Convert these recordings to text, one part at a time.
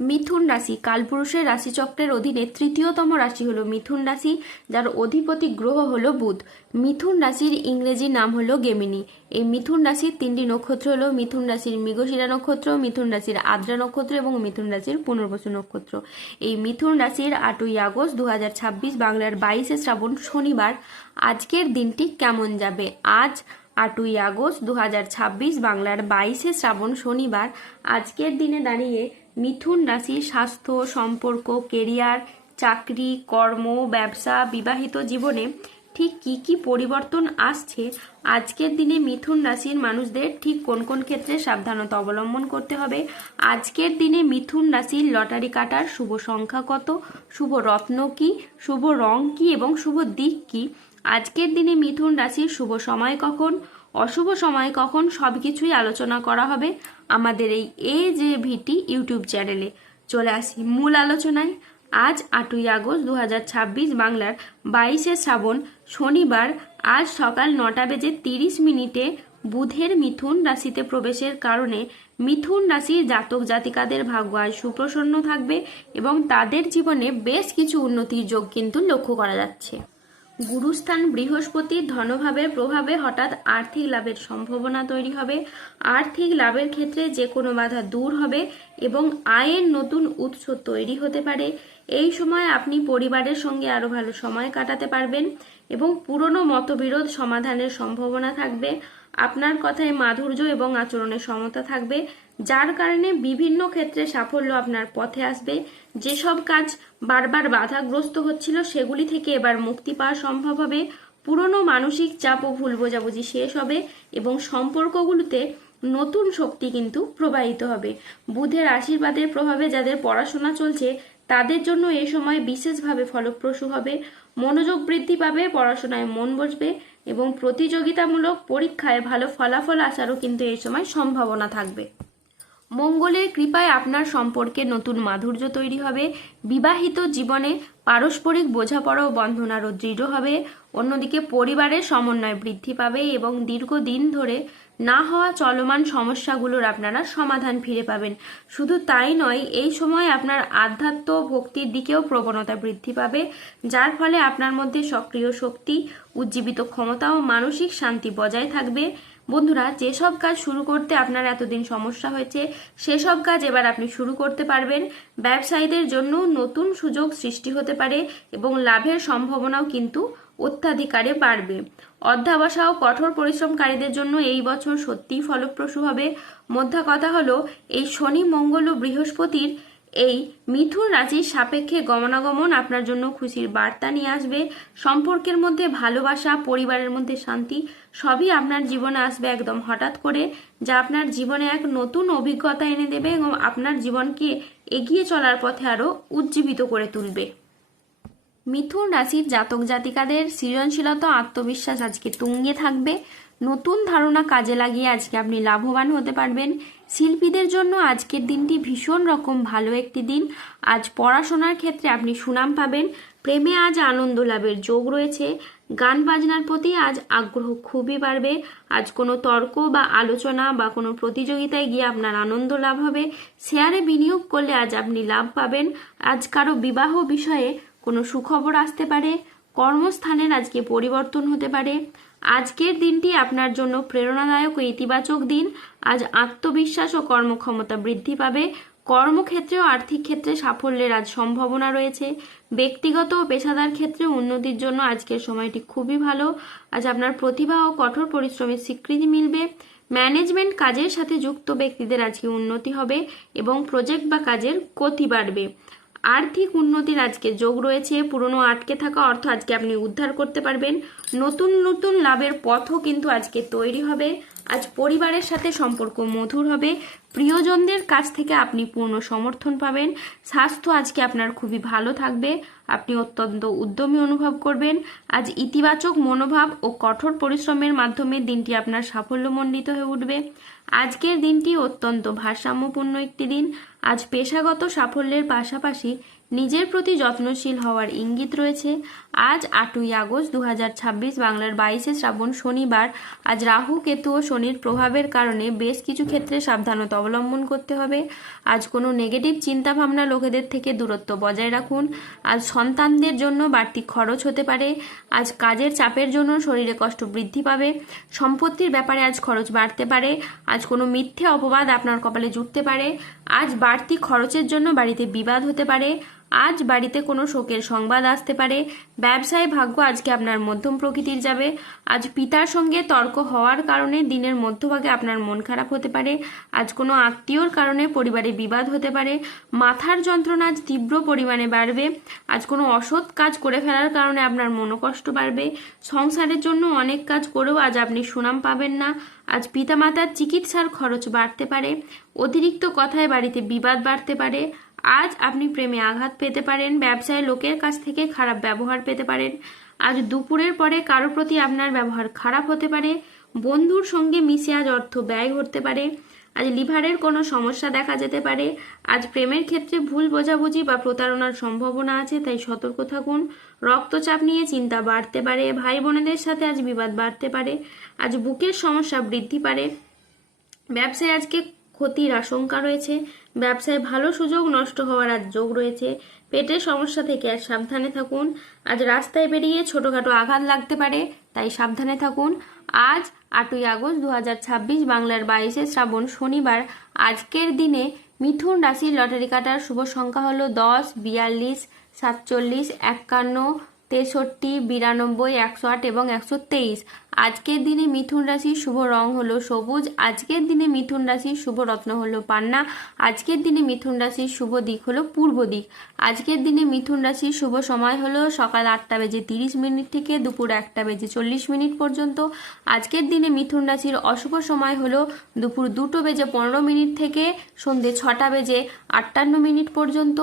মিথুন রাশি কালপুরুষের রাশিচক্রের অধীনে তৃতীয়তম রাশি হলো মিথুন রাশি, যার অধিপতি গ্রহ হলো বুধ। মিথুন রাশির ইংরেজি নাম হলো গেমিনি। এই মিথুন রাশির তিনটি নক্ষত্র হলো মিথুন রাশির মৃগশিরা নক্ষত্র, মিথুন রাশির আদ্রা নক্ষত্র এবং মিথুন রাশির পুনর্বসু নক্ষত্র। এই মিথুন রাশির 8ই আগস্ট 2026 বাংলার 22শে শ্রাবণ শনিবার আজকের দিনটি কেমন যাবে? আজ 8ই আগস্ট 2026 বাংলার 22শে শ্রাবণ শনিবার আজকের দিনে দাঁড়িয়ে মিথুন রাশির স্বাস্থ্য, সম্পর্ক, কেরিয়ার, চাকরি, কর্ম, ব্যবসা, বিবাহিত জীবনে ঠিক কি কি পরিবর্তন আসছে, আজকের দিনে মিথুন রাশির মানুষদের ঠিক কোন কোন ক্ষেত্রে সাবধানতা অবলম্বন করতে হবে, আজকের দিনে মিথুন রাশির লটারি কাটার শুভ সংখ্যা কত, শুভ রত্ন কি, শুভ রং কি এবং শুভ দিক কি, আজকের দিনে মিথুন রাশির শুভ সময় কখন, অশুভ সময় কখন, সবকিছুই আলোচনা করা হবে আমাদের এই যে ভিটি ইউটিউব চ্যানেলে। চলে আসি মূল আলোচনায়। আজ 8ই আগস্ট 2026 বাংলার 22শে শ্রাবণ শনিবার আজ সকাল 9:30 বুধের মিথুন রাশিতে প্রবেশের কারণে মিথুন রাশির জাতক জাতিকাদের ভাগ্য আজ সুপ্রসন্ন থাকবে এবং তাদের জীবনে বেশ কিছু উন্নতির যোগ কিন্তু লক্ষ্য করা যাচ্ছে। গুরুস্থান বৃহস্পতির ধনভাবের প্রভাবে হঠাৎ আর্থিক লাভের সম্ভাবনা তৈরি হবে। আর্থিক লাভের ক্ষেত্রে যে কোনো বাধা দূর হবে এবং আয়ের নতুন উৎস তৈরি হতে পারে। এই সময় আপনি পরিবারের সঙ্গে আরো ভালো সময় কাটাতে পারবেন এবং পুরনো মতবিরোধ সমাধানের সম্ভাবনা থাকবে। আপনার কথায় মাধুর্য এবং আচরণে সমতা থাকবে, যার কারণে বিভিন্ন ক্ষেত্রে সাফল্য আপনার পথে আসবে। যেসব কাজ বারবার বাধাগ্রস্ত হচ্ছিল সেগুলি থেকে এবার মুক্তি পাওয়া সম্ভব হবে। পুরনো মানসিক চাপ ও ভুল বোঝাবুঝি শেষ হবে এবং সম্পর্কগুলোতে নতুন শক্তি কিন্তু প্রবাহিত হবে। বুধের আশীর্বাদের প্রভাবে যাদের পড়াশোনা চলছে তাদের জন্য এই সময় বিশেষভাবে ফলপ্রসূ হবে। মনোযোগ বৃদ্ধি পাবে, পড়াশোনায় মন বসবে এবং প্রতিযোগিতামূলক পরীক্ষায় ভালো ফলাফল আসারও কিন্তু এই সময় সম্ভাবনা থাকবে। মঙ্গলের কৃপায় আপনার সম্পর্কে নতুন মাধুর্য তৈরি হবে। বিবাহিত জীবনে পারস্পরিক বোঝাপড়া ও বন্ধন আরও দৃঢ় হবে। অন্যদিকে পরিবারের সমন্বয় বৃদ্ধি পাবে এবং দীর্ঘদিন ধরে না হওয়া চলমান সমস্যাগুলোর আপনারা সমাধান ফিরে পাবেন। শুধু তাই নয়, এই সময় আপনার আধ্যাত্ম ভক্তির দিকেও প্রবণতা বৃদ্ধি পাবে, যার ফলে আপনার মধ্যে সক্রিয় শক্তি, উজ্জীবিত ক্ষমতা ও মানসিক শান্তি বজায় থাকবে। বন্ধুরা, যেসব কাজ শুরু করতে আপনার এতদিন সমস্যা হয়েছে সেসব কাজ এবার আপনি শুরু করতে পারবেন। ব্যবসায়ীদের জন্য নতুন সুযোগ সৃষ্টি হতে পারে এবং লাভের সম্ভাবনাও কিন্তু অত্যাধিকারে বাড়বে। অধ্যবসায় ও কঠোর পরিশ্রমকারীদের জন্য এই বছর সত্যিই ফলপ্রসূ হবে। মোদ্দা কথা হলো, এই শনি, মঙ্গল ও বৃহস্পতির এই মিথুন রাশির সাপেক্ষে গমনাগমন আপনার জন্য খুশির বার্তা নিয়ে আসবে। সম্পর্কের মধ্যে ভালোবাসা, পরিবারের মধ্যে শান্তি সবই আপনার জীবনে আসবে একদম হঠাৎ করে, যা আপনার জীবনে এক নতুন অভিজ্ঞতা এনে দেবে এবং আপনার জীবনকে এগিয়ে চলার পথে আরো উজ্জীবিত করে তুলবে। মিথুন রাশির জাতক জাতিকাদের সৃজনশীলতা, আত্মবিশ্বাস আজকে তুঙ্গে থাকবে। নতুন ধারণা কাজে লাগিয়ে আজকে আপনি লাভবান হতে পারবেন। শিল্পীদের জন্য আজকের দিনটি ভীষণ রকম ভালো একটি দিন। আজ পড়াশোনার ক্ষেত্রে আপনি সুনাম পাবেন। প্রেমে আজ আনন্দ লাভের যোগ রয়েছে। গান বাজনার প্রতি আজ আগ্রহ খুবই বাড়বে। আজ কোনো তর্ক বা আলোচনা বা কোনো প্রতিযোগিতায় গিয়ে আপনার আনন্দ লাভ হবে। শেয়ারে বিনিয়োগ করলে আজ আপনি লাভ পাবেন। আজ কারো বিবাহ বিষয়ে কোনো সুখবর আসতে পারে। কর্মস্থানের আজকে পরিবর্তন হতে পারে। আজকের দিনটি আপনার জন্য প্রেরণাদায়ক ও ইতিবাচক দিন। আজ আত্মবিশ্বাস ও কর্মক্ষমতা বৃদ্ধি পাবে। কর্মক্ষেত্রে ও আর্থিক ক্ষেত্রে সাফল্যের আজ সম্ভাবনা রয়েছে। ব্যক্তিগত ও পেশাদার ক্ষেত্রে উন্নতির জন্য আজকের সময়টি খুবই ভালো। আজ আপনার প্রতিভা ও কঠোর পরিশ্রমের স্বীকৃতি মিলবে। ম্যানেজমেন্ট কাজের সাথে যুক্ত ব্যক্তিদের আজকে উন্নতি হবে এবং প্রজেক্ট বা কাজের গতি বাড়বে। আর্থিক উন্নতির আজকে যোগ রয়েছে। পুরনো আটকে থাকা অর্থ আজকে আপনি উদ্ধার করতে পারবেন। নতুন নতুন লাভের পথও কিন্তু আজকে তৈরি হবে। আজ পরিবারের সাথে সম্পর্ক মধুর হবে। প্রিয়জনদের কাছ থেকে আপনি পূর্ণ সমর্থন পাবেন। স্বাস্থ্য আজকে আপনার খুবই ভালো থাকবে। আপনি অত্যন্ত উদ্যমী অনুভব করবেন। আজ ইতিবাচক মনোভাব ও কঠোর পরিশ্রমের মাধ্যমে দিনটি আপনার সাফল্যমণ্ডিত হয়ে উঠবে। আজকের দিনটি অত্যন্ত ভারসাম্যপূর্ণ একটি দিন। আজ পেশাগত সাফল্যের পাশাপাশি নিজের প্রতি যত্নশীল হওয়ার ইঙ্গিত রয়েছে। আজ 8ই আগস্ট 2026 বাংলার 22শে শ্রাবণ শনিবার। আজ রাহু কেতু ও শনির প্রভাবের কারণে বেশ কিছু ক্ষেত্রে সাবধানতা অবলম্বন করতে হবে। আজ কোনো নেগেটিভ চিন্তাভাবনা লোকেদের থেকে দূরত্ব বজায় রাখুন। আজ সন্তানদের জন্য বাড়তি খরচ হতে পারে। আজ কাজের চাপের জন্য শরীরে কষ্ট বৃদ্ধি পাবে। সম্পত্তির ব্যাপারে আজ খরচ বাড়তে পারে। আজ কোনো মিথ্যে অপবাদ আপনার কপালে জুটতে পারে। আজ বাড়তি খরচের জন্য বাড়িতে বিবাদ হতে পারে। আজ বাড়িতে কোনো শোকের সংবাদ আসতে পারে। ব্যবসায় ভাগ্য আজকে আপনার মধ্যম প্রকৃতির যাবে। আজ পিতার সঙ্গে তর্ক হওয়ার কারণে দিনের মধ্যভাগে আপনার মন খারাপ হতে পারে। আজ কোনো আত্মীয়র কারণে পরিবারে বিবাদ হতে পারে। মাথার যন্ত্রণা আজ তীব্র পরিমাণে বাড়বে। আজ কোনো অসৎ কাজ করে ফেলার কারণে আপনার মনোকষ্ট বাড়বে। সংসারের জন্য অনেক কাজ করেও আজ আপনি সুনাম পাবেন না। আজ পিতামাতার চিকিৎসার খরচ বাড়তে পারে। অতিরিক্ত কথায় বাড়িতে বিবাদ বাড়তে পারে। আজ আপনি প্রেমে আঘাত পেতে পারেন। ব্যবসায় লোকের কাছ থেকে খারাপ ব্যবহার পেতে পারেন। আজ দুপুরের পরে কারোর প্রতি আপনার ব্যবহার খারাপ হতে পারে। বন্ধুর সঙ্গে মিশে আজ অর্থ ব্যয় হতে পারে। আজ লিভারের কোনো সমস্যা দেখা যেতে পারে। আজ প্রেমের ক্ষেত্রে ভুল বোঝাবুঝি বা প্রতারণার সম্ভাবনা আছে, তাই সতর্ক থাকুন। রক্তচাপ নিয়ে চিন্তা বাড়তে পারে। ভাই বোনেদের সাথে আজ বিবাদ বাড়তে পারে। আজ বুকের সমস্যা বৃদ্ধি পারে। ব্যবসায় আজকে ক্ষতির আশঙ্কা রয়েছে। ব্যবসায় ভালো সুযোগ নষ্ট হওয়ার আজ যোগ রয়েছে। পেটের সমস্যা থেকে আজ সাবধানে থাকুন। আজ রাস্তায় বেরিয়ে ছোটখাটো আঘাত লাগতে পারে, তাই সাবধানে থাকুন। আজ 8ই আগস্ট 2026 বাংলার 22শে শ্রাবণ শনিবার। আজকের দিনে মিথুন রাশির লটারি কাটার শুভ সংখ্যা হলো 10, 42, 47, 51, 63, 92, 108 এবং 123। আজকের দিনে মিথুন রাশির শুভ রং হলো সবুজ। আজকের দিনে মিথুন রাশির শুভ রত্ন হলো পান্না। আজকের দিনে মিথুন রাশির শুভ দিক হলো পূর্ব দিক। আজকের দিনে মিথুন রাশির শুভ সময় হলো সকাল 8:30 থেকে দুপুর 1:40 পর্যন্ত। আজকের দিনে মিথুন রাশির অশুভ সময় হলো দুপুর 2:15 থেকে সন্ধ্যে 6:58 পর্যন্ত।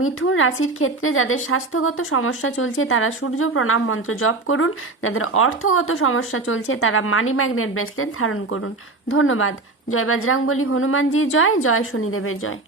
মিথুন রাশির ক্ষেত্রে যাদের স্বাস্থ্যগত সমস্যা চলছে তারা সূর্য প্রণাম মন্ত্র জপ করুন। যাদের অর্থগত সমস্যা চলছে তারা মানি ম্যাগনেট ব্রেসলেট ধারণ করুন। ধন্যবাদ। জয় বজরংবলী, হনুমানজির জয়, জয় শনিদেবের জয়।